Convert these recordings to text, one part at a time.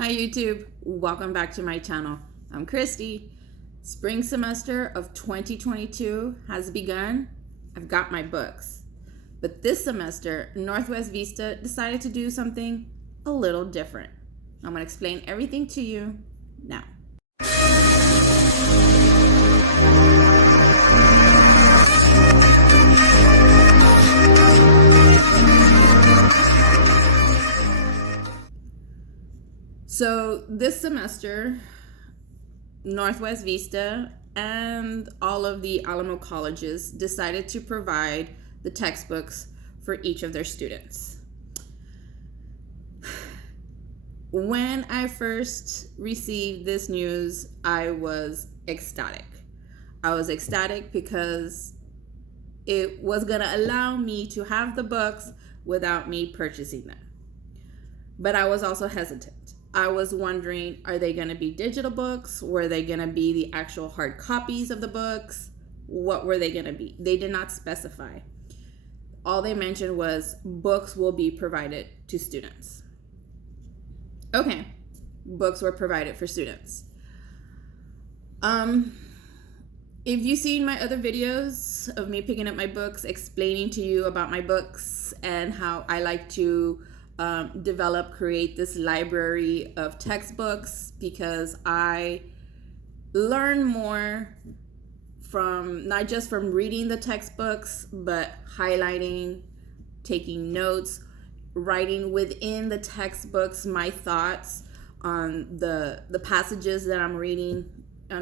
Hi YouTube, welcome back to my channel. I'm Christy. Spring semester of 2022 has begun. I've got my books. But this semester, Northwest Vista decided to do something a little different. I'm going to explain everything to you now. So this semester, Northwest Vista and all of the Alamo Colleges decided to provide the textbooks for each of their students. When I first received this news, I was ecstatic. I was ecstatic because it was going to allow me to have the books without me purchasing them. But I was also hesitant. I was wondering, are they going to be digital books? Were they going to be the actual hard copies of the books? What were they going to be? They did not specify. All they mentioned was books will be provided to students. Okay, books were provided for students. If you've seen my other videos of me picking up my books, explaining to you about my books and how I like to create this library of textbooks, because I learn more from not just from reading the textbooks, but highlighting, taking notes, writing within the textbooks my thoughts on the passages that I'm reading,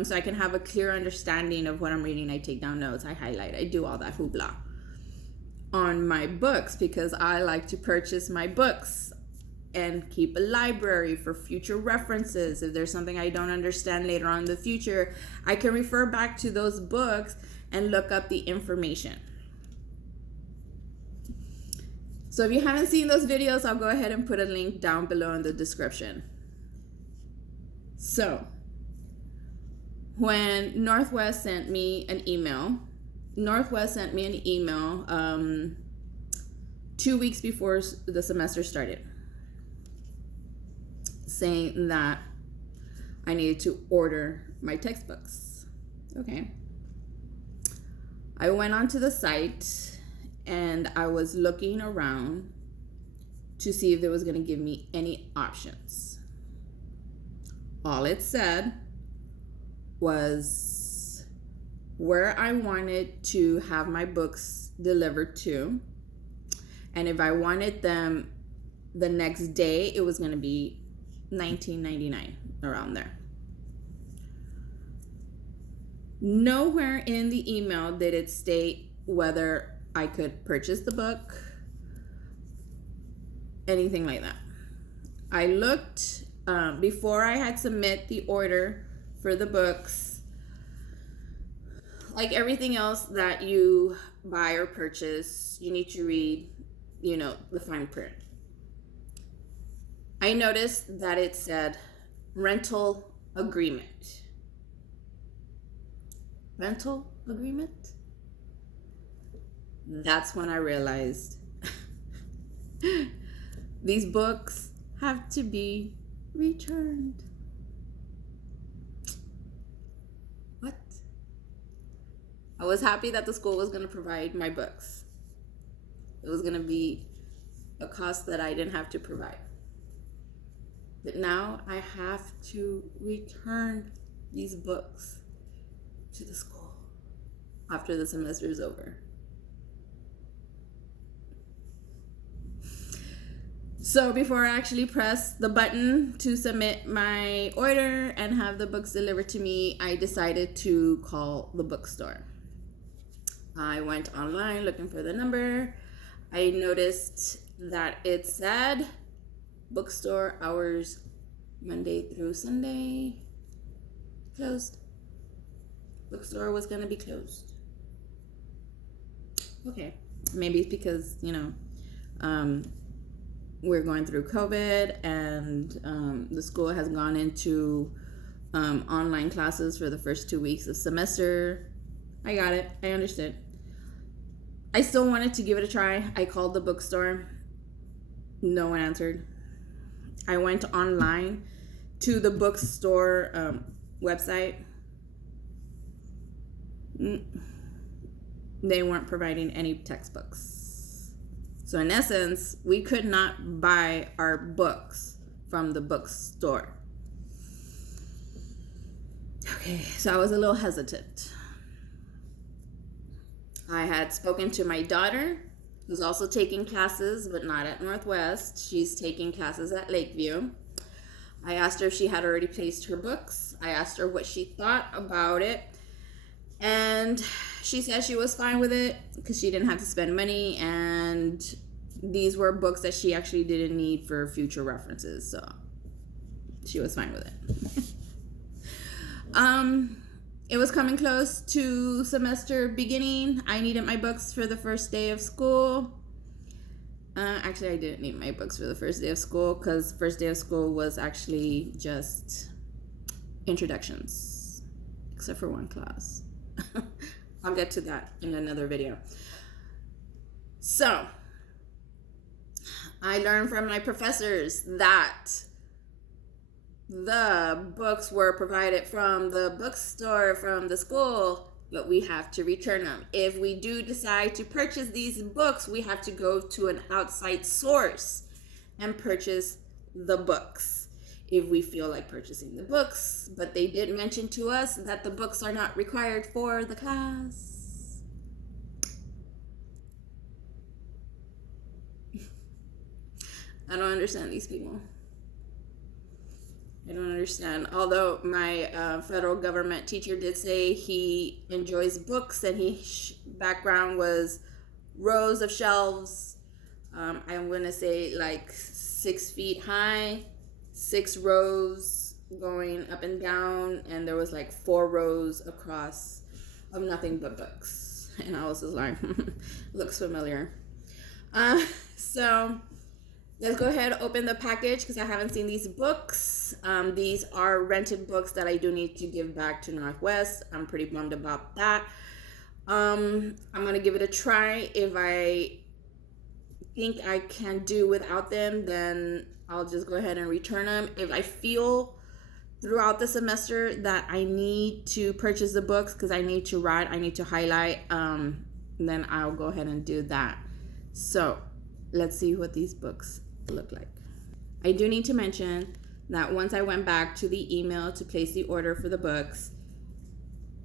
so I can have a clear understanding of what I'm reading. I take down notes, I highlight, I do all that hoopla on my books, because I like to purchase my books and keep a library for future references. If there's something I don't understand later on in the future, I can refer back to those books and look up the information. So if you haven't seen those videos, I'll go ahead and put a link down below in the description. So when Northwest sent me an email 2 weeks before the semester started, saying that I needed to order my textbooks. Okay. I went onto the site and I was looking around to see if there was going to give me any options. All it said was where I wanted to have my books delivered to, and if I wanted them the next day, it was going to be $19.99, around there. Nowhere in the email did it state whether I could purchase the book, anything like that. I looked before I had submit the order for the books. Like everything else that you buy or purchase, you need to read, the fine print. I noticed that it said rental agreement. Rental agreement? That's when I realized these books have to be returned. What? I was happy that the school was going to provide my books. It was going to be a cost that I didn't have to provide. But now I have to return these books to the school after the semester is over. So before I actually press the button to submit my order and have the books delivered to me, I decided to call the bookstore. I went online looking for the number. I noticed that it said bookstore hours Monday through Sunday closed. Bookstore was going to be closed. Okay, maybe it's because, we're going through COVID and the school has gone into online classes for the first 2 weeks of semester. I got it. I understood. I still wanted to give it a try. I called the bookstore. No one answered. I went online to the bookstore website, they weren't providing any textbooks. So in essence, we could not buy our books from the bookstore. Okay, so I was a little hesitant. I had spoken to my daughter, who's also taking classes, but not at Northwest. She's taking classes at Lakeview. I asked her if she had already placed her books. I asked her what she thought about it. And she said she was fine with it because she didn't have to spend money. And these were books that she actually didn't need for future references. So she was fine with it. It was coming close to semester beginning. I needed my books for the first day of school. Actually, I didn't need my books for the first day of school because first day of school was actually just introductions, except for one class. I'll get to that in another video. So, I learned from my professors that the books were provided from the bookstore, from the school, but we have to return them. If we do decide to purchase these books, we have to go to an outside source and purchase the books if we feel like purchasing the books. But they did mention to us that the books are not required for the class. I don't understand these people. I don't understand. Although my federal government teacher did say he enjoys books and his background was rows of shelves. I'm going to say like 6 feet high, 6 rows going up and down, and there was like 4 rows across of nothing but books. And I was just like, looks familiar. So let's go ahead and open the package because I haven't seen these books. These are rented books that I do need to give back to Northwest. I'm pretty bummed about that. I'm going to give it a try. If I think I can do without them, then I'll just go ahead and return them. If I feel throughout the semester that I need to purchase the books because I need to write, I need to highlight, then I'll go ahead and do that. So let's see what these books look like. I do need to mention that once I went back to the email to place the order for the books,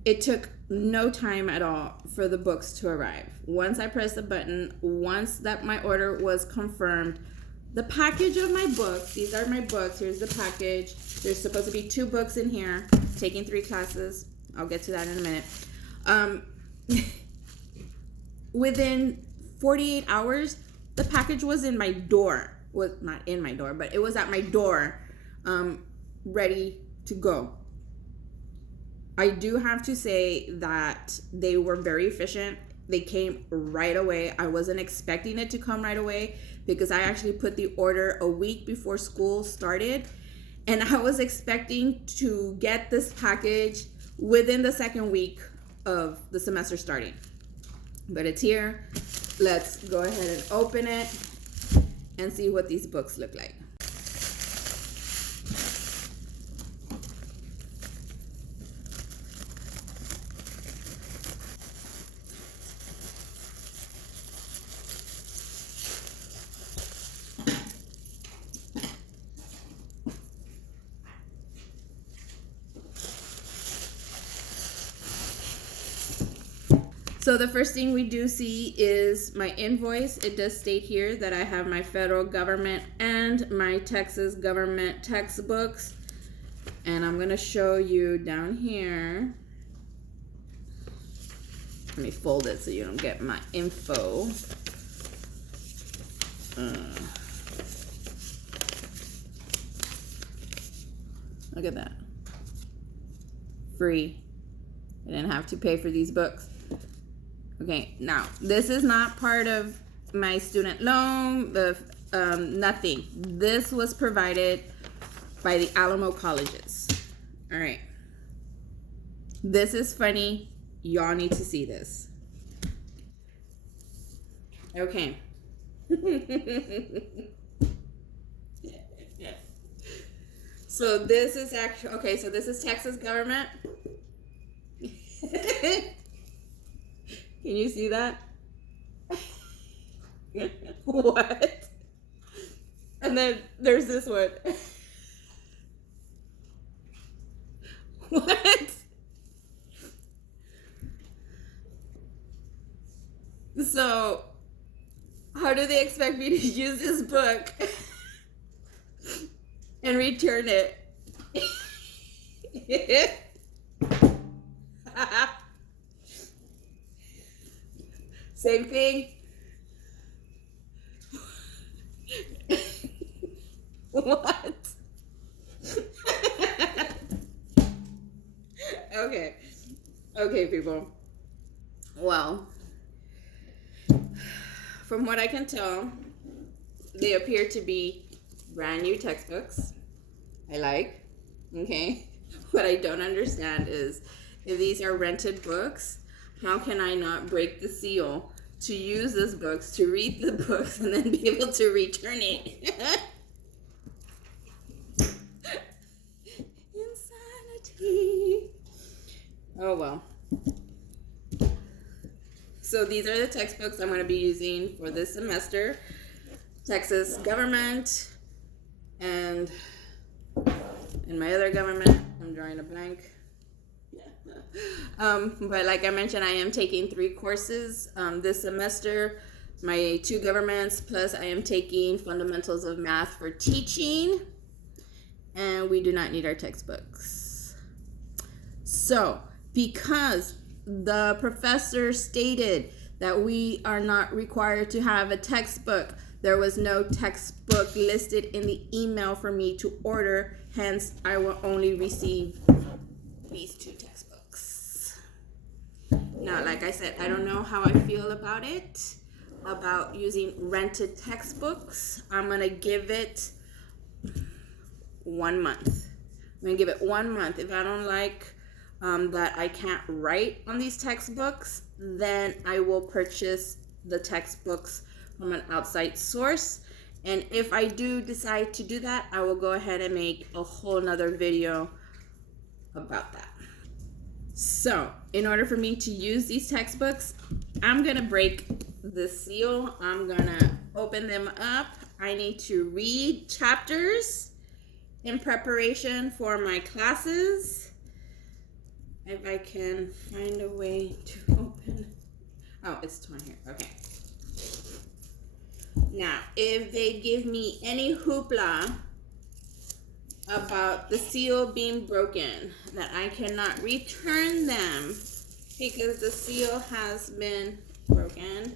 it took no time at all for the books to arrive. Once I pressed the button, once that my order was confirmed, the package of my books, these are my books, here's the package. There's supposed to be 2 books in here, taking 3 classes. I'll get to that in a minute. Within 48 hours, the package was in my door. Was not in my door, but it was at my door, ready to go. I do have to say that they were very efficient. They came right away. I wasn't expecting it to come right away because I actually put the order a week before school started, and I was expecting to get this package within the 2nd week of the semester starting. But it's here. Let's go ahead and open it and see what these books look like. So the first thing we do see is my invoice. It does state here that I have my federal government and my Texas government textbooks. And I'm going to show you down here. Let me fold it so you don't get my info. Look at that. Free. I didn't have to pay for these books. Okay, now this is not part of my student loan, nothing. This was provided by the Alamo Colleges. All right. This is funny. Y'all need to see this. Okay. So this is actually, okay, so this is Texas government. Can you see that? What? And then there's this one. What? So, how do they expect me to use this book and return it? Same thing. What? Okay. Okay, people. Well, from what I can tell, they appear to be brand new textbooks. I like. Okay. What I don't understand is if these are rented books, how can I not break the seal to use these books, to read the books, and then be able to return it? Insanity. Oh well. So these are the textbooks I'm going to be using for this semester. Texas government, and in my other government, I'm drawing a blank. But like I mentioned, I am taking 3 courses this semester. My 2 governments, plus I am taking fundamentals of math for teaching, and we do not need our textbooks. So because the professor stated that we are not required to have a textbook, there was no textbook listed in the email for me to order, hence I will only receive these 2 textbooks. Now, like I said, I don't know how I feel about it, about using rented textbooks. I'm going to give it 1 month. I'm going to give it 1 month. If I don't like that I can't write on these textbooks, then I will purchase the textbooks from an outside source. And if I do decide to do that, I will go ahead and make a whole nother video about that. So in order for me to use these textbooks, I'm gonna break the seal. I'm gonna open them up. I need to read chapters in preparation for my classes. If I can find a way to open. Oh, it's torn here. Okay. Now, if they give me any hoopla about the seal being broken, that I cannot return them because the seal has been broken.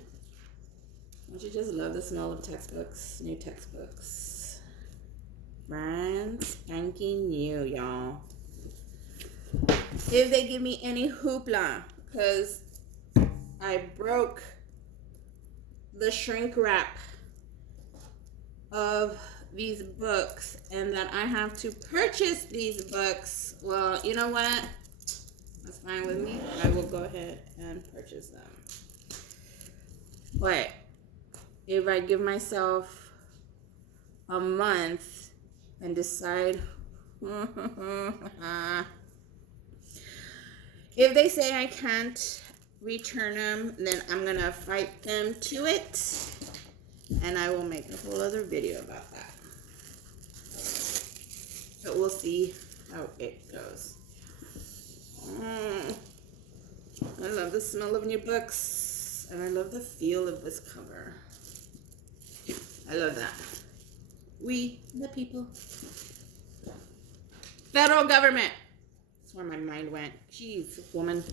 Don't you just love the smell of textbooks? New textbooks. Brand spanking new, y'all. If they give me any hoopla because I broke the shrink wrap of these books and that I have to purchase these books, well, you know what? That's fine with me. I will go ahead and purchase them. But if I give myself a month and decide if they say I can't return them, then I'm gonna fight them to it, and I will make a whole other video about that. But we'll see how it goes. I love the smell of new books, and I love the feel of this cover. I love that. We, the people. Federal government. That's where my mind went. Jeez, woman.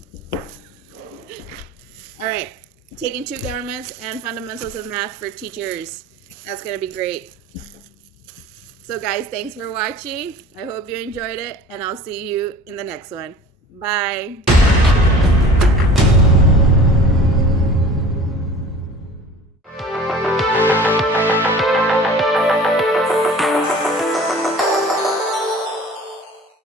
All right. Taking 2 governments and fundamentals of math for teachers. That's going to be great. So guys, thanks for watching. I hope you enjoyed it, and I'll see you in the next one. Bye.